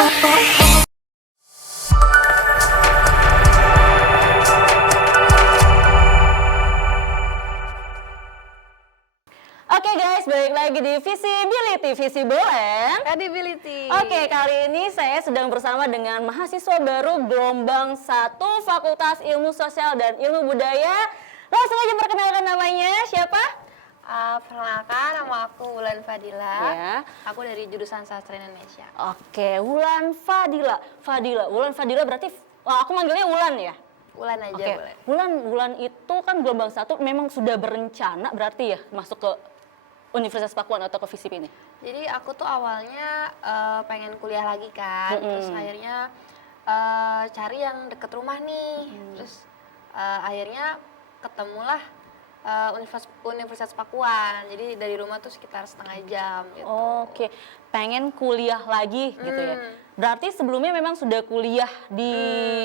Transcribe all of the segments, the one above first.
Oke guys, balik lagi di Visibility, Visi boleh? Credibility. Oke, kali ini saya sedang bersama dengan mahasiswa baru gelombang 1 Fakultas Ilmu Sosial dan Ilmu Budaya. Langsung aja perkenalkan namanya, siapa? Perkenalkan, nama aku Wulan Fadila. Ya. Aku dari jurusan Sastra Indonesia. Oke, Wulan Fadila. Wulan Fadila berarti, aku manggilnya Wulan ya? Wulan aja Oke, boleh. Wulan itu kan gelombang 1 memang sudah berencana berarti ya masuk ke Universitas Pakuan atau ke FISIP ini? Jadi aku tuh awalnya pengen kuliah lagi kan, terus akhirnya cari yang deket rumah nih. Terus akhirnya ketemulah Universitas Pakuan. Jadi dari rumah tuh sekitar setengah jam gitu. Oke, pengen kuliah lagi gitu ya. Berarti sebelumnya memang sudah kuliah di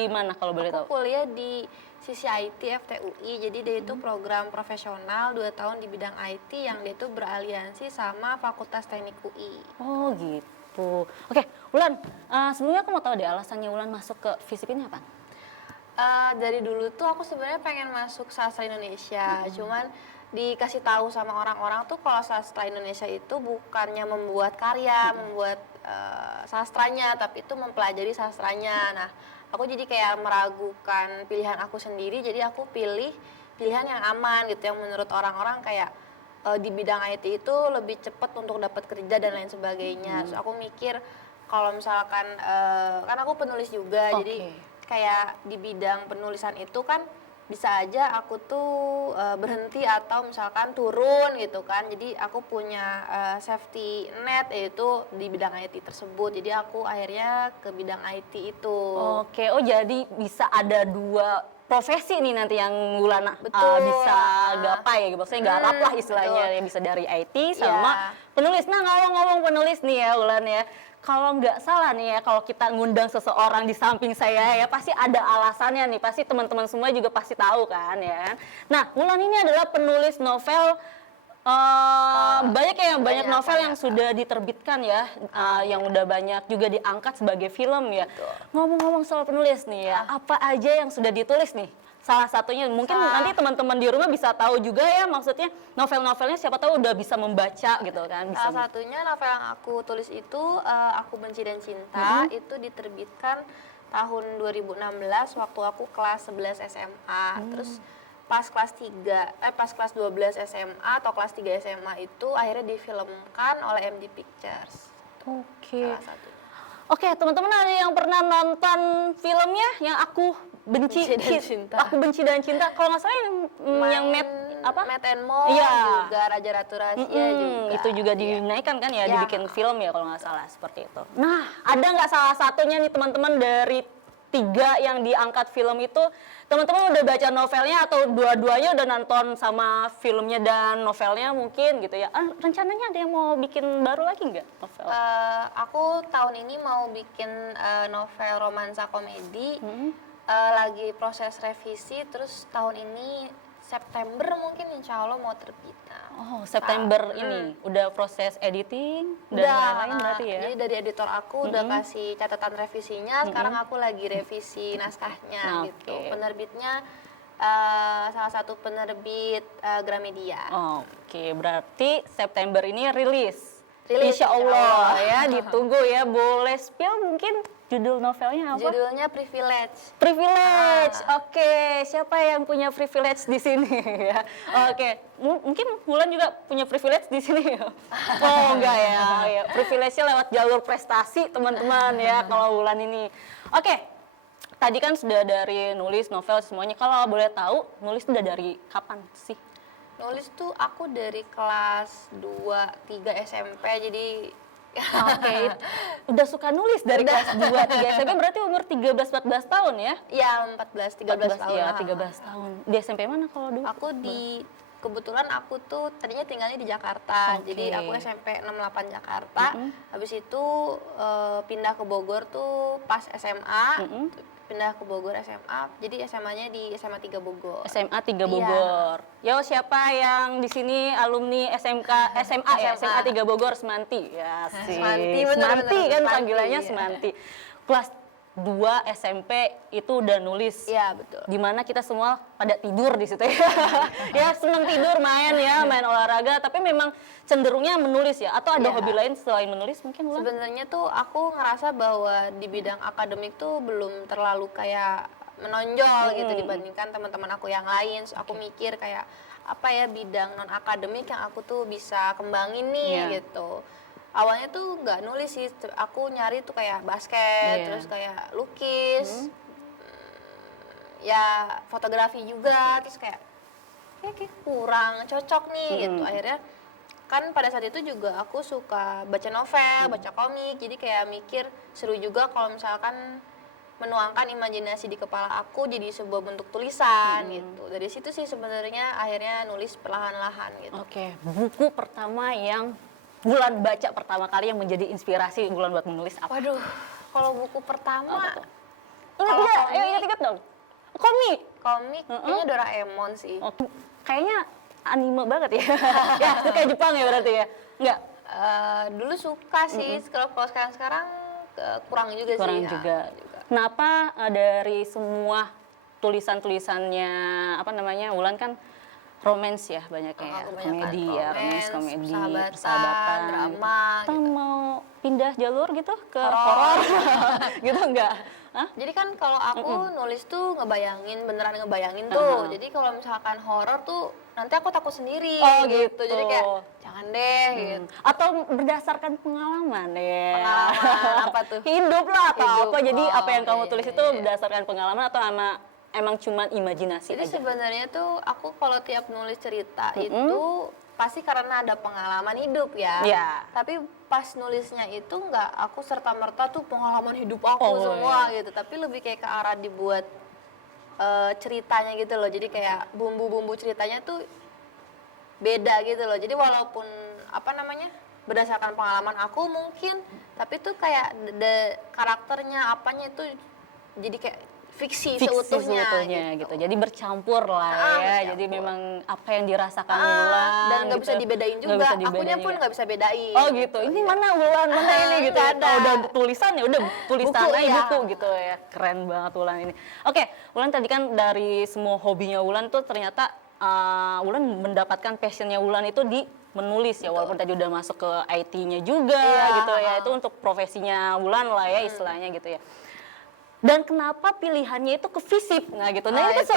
mana kalau boleh tahu? Aku kuliah di sisi IT FTUI, jadi dia itu program profesional 2 tahun di bidang IT yang dia itu beraliansi sama Fakultas Teknik UI. Oh gitu. Oke, Wulan, sebelumnya aku mau tahu deh alasannya Wulan masuk ke FISIP ini apa? Dari dulu tuh aku sebenarnya pengen masuk sastra Indonesia, cuman dikasih tahu sama orang-orang tuh kalau sastra Indonesia itu bukannya membuat karya, membuat sastranya, tapi itu mempelajari sastranya. Nah, aku jadi kayak meragukan pilihan aku sendiri, jadi aku pilih pilihan yang aman gitu, yang menurut orang-orang kayak di bidang IT itu lebih cepat untuk dapat kerja dan lain sebagainya. Terus aku mikir kalau misalkan kan aku penulis juga, jadi kayak di bidang penulisan itu kan bisa aja aku tuh berhenti atau misalkan turun gitu kan. Jadi aku punya safety net yaitu di bidang IT tersebut. Jadi aku akhirnya ke bidang IT itu. Oke, oh jadi bisa ada 2 profesi nih nanti yang Wulan bisa gapai ya, maksudnya garap lah istilahnya, ya bisa dari IT sama penulis. Nah, ngomong-ngomong penulis nih ya Wulan ya, kalau nggak salah nih ya, kalau kita ngundang seseorang di samping saya ya pasti ada alasannya nih, pasti teman-teman semua juga pasti tahu kan ya. Nah, Wulan ini adalah penulis novel. Banyak novel yang sudah diterbitkan ya, yang udah banyak juga diangkat sebagai film ya. Ngomong-ngomong soal penulis nih ya, apa aja yang sudah ditulis nih? Salah satunya mungkin nanti teman-teman di rumah bisa tahu juga ya, maksudnya novel-novelnya siapa tahu udah bisa membaca gitu kan. Bisa Salah satunya novel yang aku tulis itu Aku Benci dan Cinta, itu diterbitkan tahun 2016 waktu aku kelas 11 SMA. Terus pas kelas 12 SMA atau kelas 3 SMA itu akhirnya difilmkan oleh MD Pictures. Oke. Salah satunya. Oke, teman-teman ada yang pernah nonton filmnya yang Aku Benci dan Cinta. Aku Benci dan Cinta. Kalau nggak salah yang Matt and Mo Iya. juga Raja Ratu Rahasia juga. Itu juga dinaikkan kan ya, dibikin film ya kalau nggak salah seperti itu. Nah, ada nggak salah satunya nih teman-teman dari 3 yang diangkat film itu, teman-teman udah baca novelnya atau dua-duanya udah nonton sama filmnya dan novelnya mungkin gitu ya? Rencananya ada yang mau bikin baru lagi nggak novel? Aku tahun ini mau bikin novel romansa komedi, lagi proses revisi, terus tahun ini September mungkin insya Allah mau terbit. Oh, September ini udah proses editing dan lain-lain berarti ya? Jadi dari editor aku udah kasih catatan revisinya, sekarang aku lagi revisi naskahnya gitu. Penerbitnya salah satu penerbit Gramedia. Oke, berarti September ini rilis. Insya Allah ya, ditunggu ya. Boleh spill mungkin judul novelnya apa? Judulnya Privilege. Privilege. Oke, siapa yang punya privilege di sini ya? Oke, mungkin Wulan juga punya privilege di sini ya? Oh enggak ya, privilege-nya lewat jalur prestasi teman-teman ya kalau Wulan ini. Oke, tadi kan sudah dari nulis novel semuanya. Kalau boleh tahu, nulis udah dari kapan sih? Nulis tuh aku dari kelas 2-3 SMP, jadi Oke, udah suka nulis dari kelas 2-3 SMP, berarti umur 13-14 tahun ya? ya 13 tahun. Iya, 13 tahun. Di SMP mana kalau dulu? Aku di kebetulan aku tuh tadinya tinggalnya di Jakarta, Oke. jadi aku SMP 68 Jakarta, habis itu pindah ke Bogor tuh pas SMA, pindah ke Bogor SMA, jadi SMA-nya di SMA 3 Bogor. SMA 3 Iya. Bogor. Yo, siapa yang di sini alumni SMA ya, SMA 3 Bogor Semanti. Ya, sih. Semanti, bener, Semanti bener, kan Semanti, panggilannya iya. Semanti. Kelas 2 SMP itu udah nulis. Iya, betul. Dimana kita semua pada tidur di situ ya. Ya seneng tidur main ya, main olahraga, tapi memang cenderungnya menulis ya. Atau ada Iya. hobi lain selain menulis mungkin Wulan? Sebenarnya tuh aku ngerasa bahwa di bidang akademik tuh belum terlalu kayak menonjol gitu dibandingkan teman-teman aku yang lain. So, aku mikir kayak apa ya bidang non akademik yang aku tuh bisa kembangin nih Iya. gitu. Awalnya tuh nggak nulis sih, aku nyari tuh kayak basket, Iya. terus kayak lukis, ya fotografi juga, terus kayak kayak kurang cocok nih gitu. Akhirnya kan pada saat itu juga aku suka baca novel, baca komik, jadi kayak mikir seru juga kalau misalkan menuangkan imajinasi di kepala aku jadi sebuah bentuk tulisan gitu. Dari situ sih sebenarnya akhirnya nulis perlahan-lahan gitu. Oke, buku pertama yang Wulan baca pertama kali yang menjadi inspirasi Wulan buat menulis apa? Waduh, kalau buku pertama Ingat Kalau nggak? komik- Ayo ingat dong. Komik. komik kayaknya Doraemon sih. Oh, kayaknya anime banget ya. Ya, suka Jepang ya berarti ya? Enggak, Dulu suka sih, kalau sekarang kurang juga kurang sih. juga. Kenapa dari semua tulisan-tulisannya apa namanya Wulan kan romance ya banyaknya ya, Kebanyakan komedi ya, romance, komedi, persahabatan, drama Atau gitu. mau pindah jalur gitu ke Horor. horor gitu enggak? Hah? Jadi kan kalau aku nulis tuh beneran ngebayangin tuh. Jadi kalau misalkan horor tuh nanti aku takut sendiri Oh, gitu. gitu. Jadi kayak jangan deh gitu. Atau berdasarkan pengalaman ya. Pengalaman apa tuh? Hidup lah atau Hidup. apa. Jadi apa yang kamu Iya, tulis iya, itu iya. berdasarkan pengalaman atau emang cuman imajinasi Jadi aja? sebenarnya tuh aku kalau tiap nulis cerita itu pasti karena ada pengalaman hidup ya. Iya. Tapi pas nulisnya itu nggak aku serta-merta tuh pengalaman hidup aku Oh, semua gitu. Tapi lebih kayak ke arah dibuat ceritanya gitu loh. Jadi kayak bumbu-bumbu ceritanya tuh beda gitu loh. Jadi walaupun apa namanya berdasarkan pengalaman aku mungkin, tapi tuh kayak karakternya apanya itu jadi kayak fiksi seutuhnya gitu. Jadi bercampur lah ya. bercampur. Jadi memang apa yang dirasakan Wulan dan nggak gitu. bisa dibedain Nggak juga. bisa dibedain Akunya pun juga. nggak bisa bedain. Oh gitu. Ini mana Wulan, mana ini gitu. Nggak ada. Kalau udah tulisan ya udah tulisan Buku, aja ya. buku gitu ya. Keren banget Wulan ini. Oke, Wulan tadi kan dari semua hobinya Wulan tuh ternyata Wulan mendapatkan passionnya Wulan itu di menulis ya, walaupun tadi udah masuk ke IT-nya juga Iya, gitu ya. Itu untuk profesinya Wulan lah ya istilahnya gitu ya. Dan kenapa pilihannya itu ke FISIP? Nah gitu. Nah itu itu.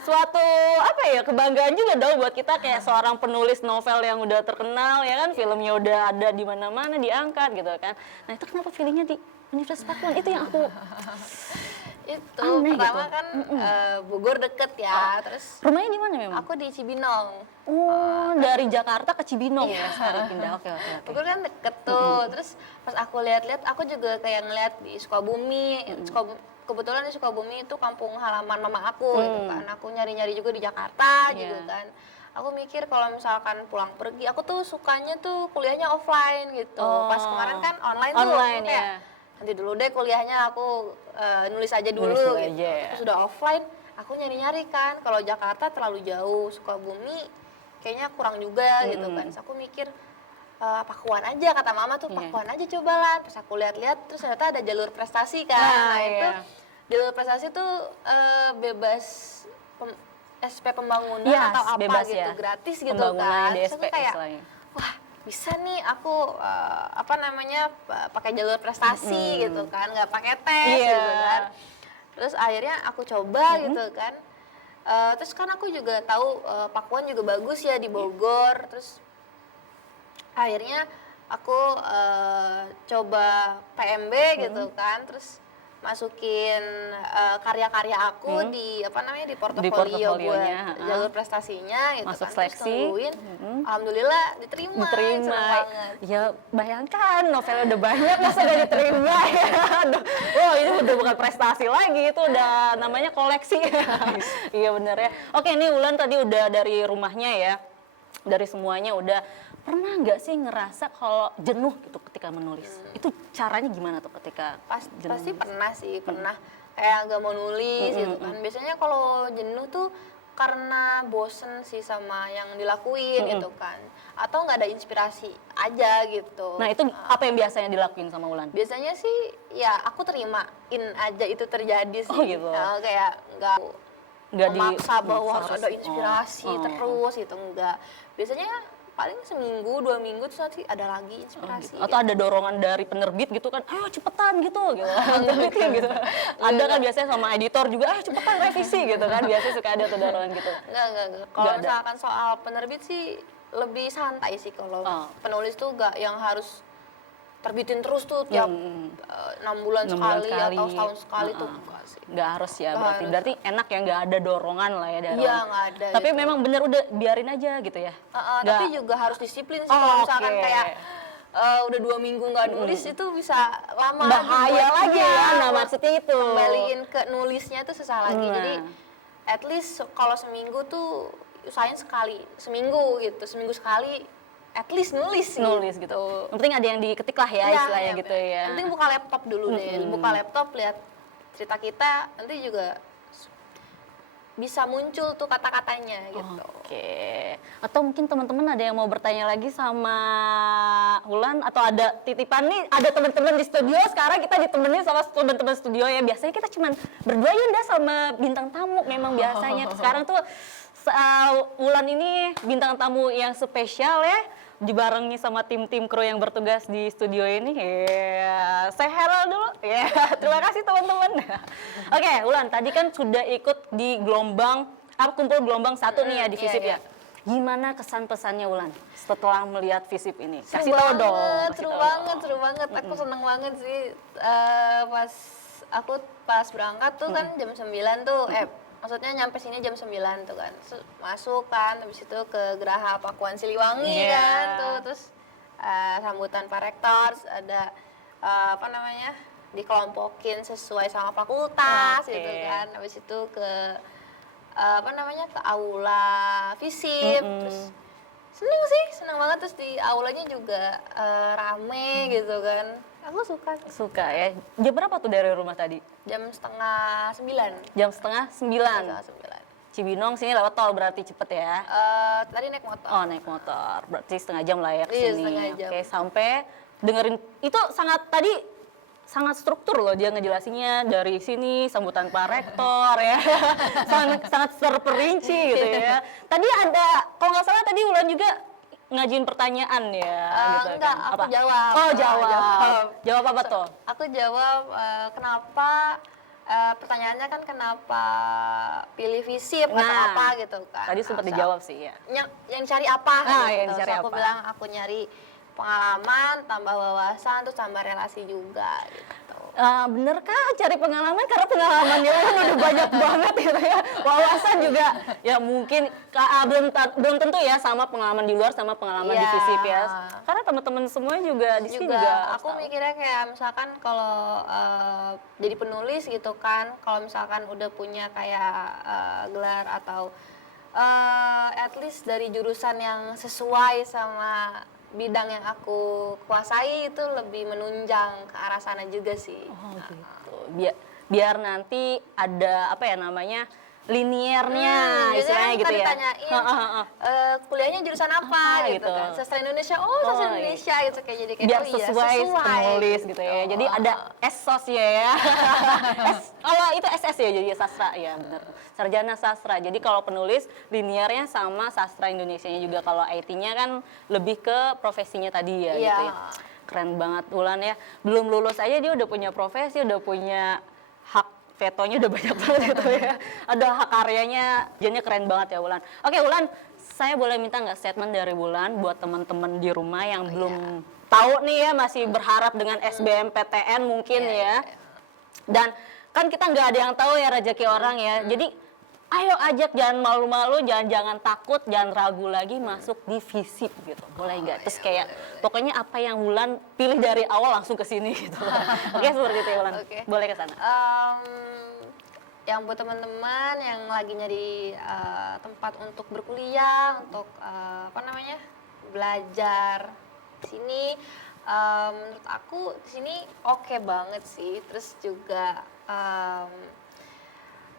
suatu apa ya kebanggaan juga dong buat kita kayak seorang penulis novel yang udah terkenal ya kan, filmnya udah ada di mana-mana diangkat gitu kan. Nah itu kenapa pilihnya di Universitas Pakuan? Itu yang aku Itu Aneh pertama gitu. kan Bogor deket ya, terus rumahnya di mana memang? aku di Cibinong. Oh dari Jakarta ke Cibinong ya sekarang pindah. Oke. Bogor kan deket tuh, terus pas aku lihat-lihat aku juga kayak ngeliat di Sukabumi, kebetulan di Sukabumi itu kampung halaman mama aku gitu kan. Aku nyari-nyari juga di Jakarta juga Iya. kan. Aku mikir kalau misalkan pulang pergi, aku tuh sukanya tuh kuliahnya offline gitu. Pas kemarin kan online tuh, Online, aku kayak ya. nanti dulu deh kuliahnya aku nulis aja dulu Nulis dulu gitu. aja, ya. Terus udah offline, aku nyari-nyari kan. Kalau Jakarta terlalu jauh, Sukabumi kayaknya kurang juga gitu kan. Terus aku mikir Pakuan aja, kata mama tuh Iya. Pakuan aja cobalah. Terus aku lihat-lihat, terus ternyata ada jalur prestasi kan. Nah, Itu iya. jalur prestasi tuh bebas SP pembangunan Yes, atau apa bebas gitu, ya. gratis gitu Pembangunan kan. Terus DSP aku kayak istilahnya. wah bisa nih aku apa namanya pakai jalur prestasi gitu kan, nggak pakai tes Iya. gitu kan. Terus akhirnya aku coba gitu kan. Terus kan aku juga tahu Pakuan juga bagus ya di Bogor. Terus akhirnya aku coba PMB gitu kan. Terus masukin karya-karya aku di apa namanya di portofolio buat portofolionya, jalur prestasinya gitu Masuk kan. seleksi. Terus nungguin, alhamdulillah diterima. Seneng banget. Ya bayangkan novelnya udah banyak masa gak diterima ya. Aduh, wah ini udah bukan prestasi lagi, itu udah namanya koleksi. Iya bener ya. Oke, ini Wulan tadi udah dari rumahnya ya, dari semuanya udah. Pernah nggak sih ngerasa kalau jenuh gitu ketika menulis? Itu caranya gimana tuh ketika jenuh? Pasti pernah sih, pernah kayak nggak mau nulis gitu kan. Biasanya kalau jenuh tuh karena bosen sih sama yang dilakuin gitu kan, atau nggak ada inspirasi aja gitu. Nah itu apa yang biasanya dilakuin sama Wulan? Biasanya sih ya aku terimain aja itu terjadi sih. Oh gitu. Kayak nggak memaksa bahwa harus ada oh. inspirasi terus gitu, enggak. Biasanya paling seminggu 2 minggu terus nanti ada lagi inspirasi. Gitu. Atau ada dorongan dari penerbit gitu kan, ayo cepetan gitu. Terbitin gitu. Ada kan biasanya sama editor juga, ayo cepetan revisi gitu kan. Biasanya suka ada tuh dorongan gitu. Enggak. Kalau misalkan soal penerbit sih lebih santai sih kalau penulis tuh enggak yang harus terbitin terus tuh tiap 6 bulan sekali atau setahun sekali tuh enggak sih. Nggak harus ya berarti enak ya, nggak ada dorongan lah ya dari Iya nggak ada. Tapi gitu. memang bener udah biarin aja gitu ya. Tapi juga harus disiplin sih kalau misalkan kayak udah 2 minggu nggak nulis itu bisa lama. Bahaya lagi ya, nah buat maksudnya itu. Kembaliin ke nulisnya tuh susah lagi. Jadi at least kalau seminggu tuh usahain sekali, seminggu sekali at least nulis gitu. Yang penting ada yang diketik lah ya istilahnya gitu ya. Yang penting buka laptop dulu deh, buka laptop lihat cerita kita, nanti juga bisa muncul tuh kata-katanya gitu. Oke. Atau mungkin teman-teman ada yang mau bertanya lagi sama Wulan atau ada titipan nih, ada teman-teman di studio. Sekarang kita ditemenin sama teman-teman studio ya. Biasanya kita cuman berdua Yunda sama bintang tamu memang biasanya. Sekarang tuh Wulan ini bintang tamu yang spesial ya, dibarengi sama tim-tim kru yang bertugas di studio ini. Ya, saya Herald dulu. Ya, terima kasih teman-teman. Oke, Wulan tadi kan sudah ikut di kumpul gelombang 1 nih ya di FISIP ya. Gimana kesan pesannya Wulan setelah melihat FISIP ini? Kasih tahu dong. Seru banget. Aku seneng banget sih pas berangkat tuh kan jam 9 tuh maksudnya nyampe sini jam 9 tuh kan, masuk kan, habis itu ke Geraha Pakuan Siliwangi kan tuh, terus sambutan Pak Rektor, ada dikelompokin sesuai sama fakultas gitu kan, habis itu ke ke aula FISIP, terus seneng banget, terus di aulanya juga rame gitu kan. Aku suka Ya. Jam berapa tuh dari rumah tadi? Jam 8:30. Jam 8:30. Cibinong sini lewat tol berarti cepet ya? Tadi naik motor. Oh naik motor, berarti setengah jam lah ya kesini. Iya, setengah jam. Oke, sampai dengerin itu sangat struktur loh dia ngejelasinnya, dari sini sambutan Pak Rektor ya. sangat terperinci gitu ya. Tadi ada, kalau nggak salah tadi Wulan juga ngajuin pertanyaan ya gitu. Enggak, kan? aku jawab. Oh jawab apa tuh? Aku jawab kenapa, pertanyaannya kan kenapa pilih FISIP atau apa gitu kan. Tadi sempat dijawab sih ya. Yang dicari apa gitu. Yang dicari aku bilang aku nyari pengalaman, tambah wawasan, terus tambah relasi juga gitu. Bener kah cari pengalaman? Karena pengalamannya kan udah banyak banget gitu ya. Wawasan juga ya mungkin belum tentu ya sama pengalaman di luar sama pengalaman di FISIP ya. Karena teman-teman semua juga di sini juga aku mikirnya kayak misalkan kalau jadi penulis gitu kan, kalau misalkan udah punya kayak gelar atau at least dari jurusan yang sesuai sama bidang yang aku kuasai, itu lebih menunjang ke arah sana juga sih. Oh gitu. Biar nanti ada apa ya namanya liniernya istilahnya gitu ya. Ditanyain kuliahnya jurusan apa gitu kan. Sastra Indonesia, sastra Indonesia gitu, kayak jadi kayak biar sesuai penulis gitu ya. Jadi ada esos ya. Kalau itu SS ya jadi sastra ya benar. Sarjana sastra. Jadi kalau penulis liniernya sama sastra Indonesianya juga. Kalau IT-nya kan lebih ke profesinya tadi ya gitu ya. Keren banget Wulan ya. Belum lulus aja dia udah punya profesi, udah punya hak vetonya udah banyak banget gitu ya. Ada hak karyanya, jadinya keren banget ya Wulan. Oke Wulan, saya boleh minta nggak statement dari Wulan buat teman-teman di rumah yang belum tahu nih ya, masih berharap dengan SBMPTN mungkin ya. Dan kan kita nggak ada yang tahu ya rezeki orang ya. Jadi ayo ajak, jangan malu-malu, jangan takut, jangan ragu lagi masuk di FISIP gitu. Boleh nggak? Terus kayak pokoknya apa yang Wulan pilih dari awal langsung ke sini gitu. Oke, seperti itu ya Wulan. Boleh ke sana. Yang buat teman-teman yang lagi nyari tempat untuk berkuliah, untuk belajar di sini, menurut aku di sini oke banget sih. Terus juga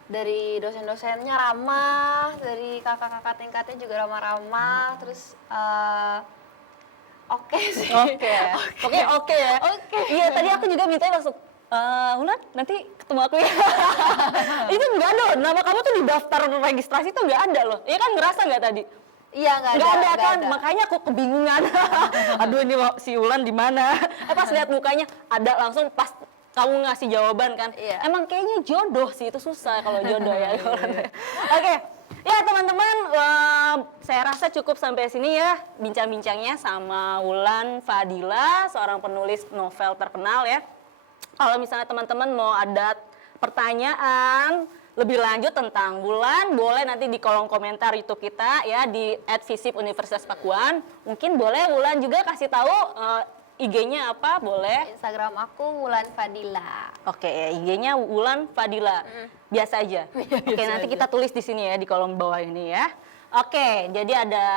dari dosen-dosennya ramah, dari kakak-kakak tingkatnya juga ramah-ramah, terus oke sih. Oke. Oke ya. Oke. Iya, tadi aku juga minta masuk. Wulan, nanti ketemu aku ya. Itu enggak ada, nama kamu tuh di daftar registrasi tuh enggak ada loh. Iya kan, ngerasa nggak tadi? Iya, nggak ada kan, ada. makanya aku kebingungan. Aduh, ini si Wulan di mana? Pas lihat mukanya ada, langsung pas kamu ngasih jawaban kan. Iya. Emang kayaknya jodoh sih, itu susah kalau jodoh ya. Oke. Ya teman-teman, saya rasa cukup sampai sini ya bincang-bincangnya sama Wulan Fadila, seorang penulis novel terkenal ya. Kalau misalnya teman-teman mau ada pertanyaan lebih lanjut tentang Wulan, boleh nanti di kolom komentar YouTube kita ya di @visip Universitas Pakuan. Mungkin boleh Wulan juga kasih tahu IG-nya apa, boleh? Instagram aku Wulan Fadila. Oke, IG-nya Wulan Fadila. Biasa aja. Oke, nanti kita tulis di sini ya di kolom bawah ini ya. Oke, jadi ada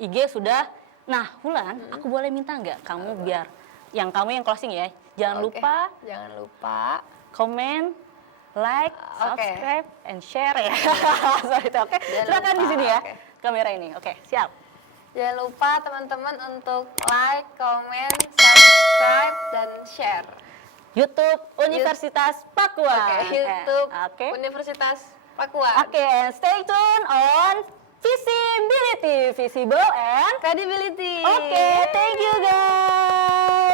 IG sudah. Nah, Wulan, aku boleh minta nggak kamu biar kamu yang closing ya. Jangan lupa komen, like, subscribe, and share ya. Sorry, oke. Silakan di sini ya. Kamera ini. Oke, siap. Jangan lupa teman-teman untuk like, komen, subscribe, dan share. YouTube Universitas Pakuan. YouTube Universitas Pakuan. Oke, and stay tuned on Visibility, Visible and Credibility. Oke, thank you guys.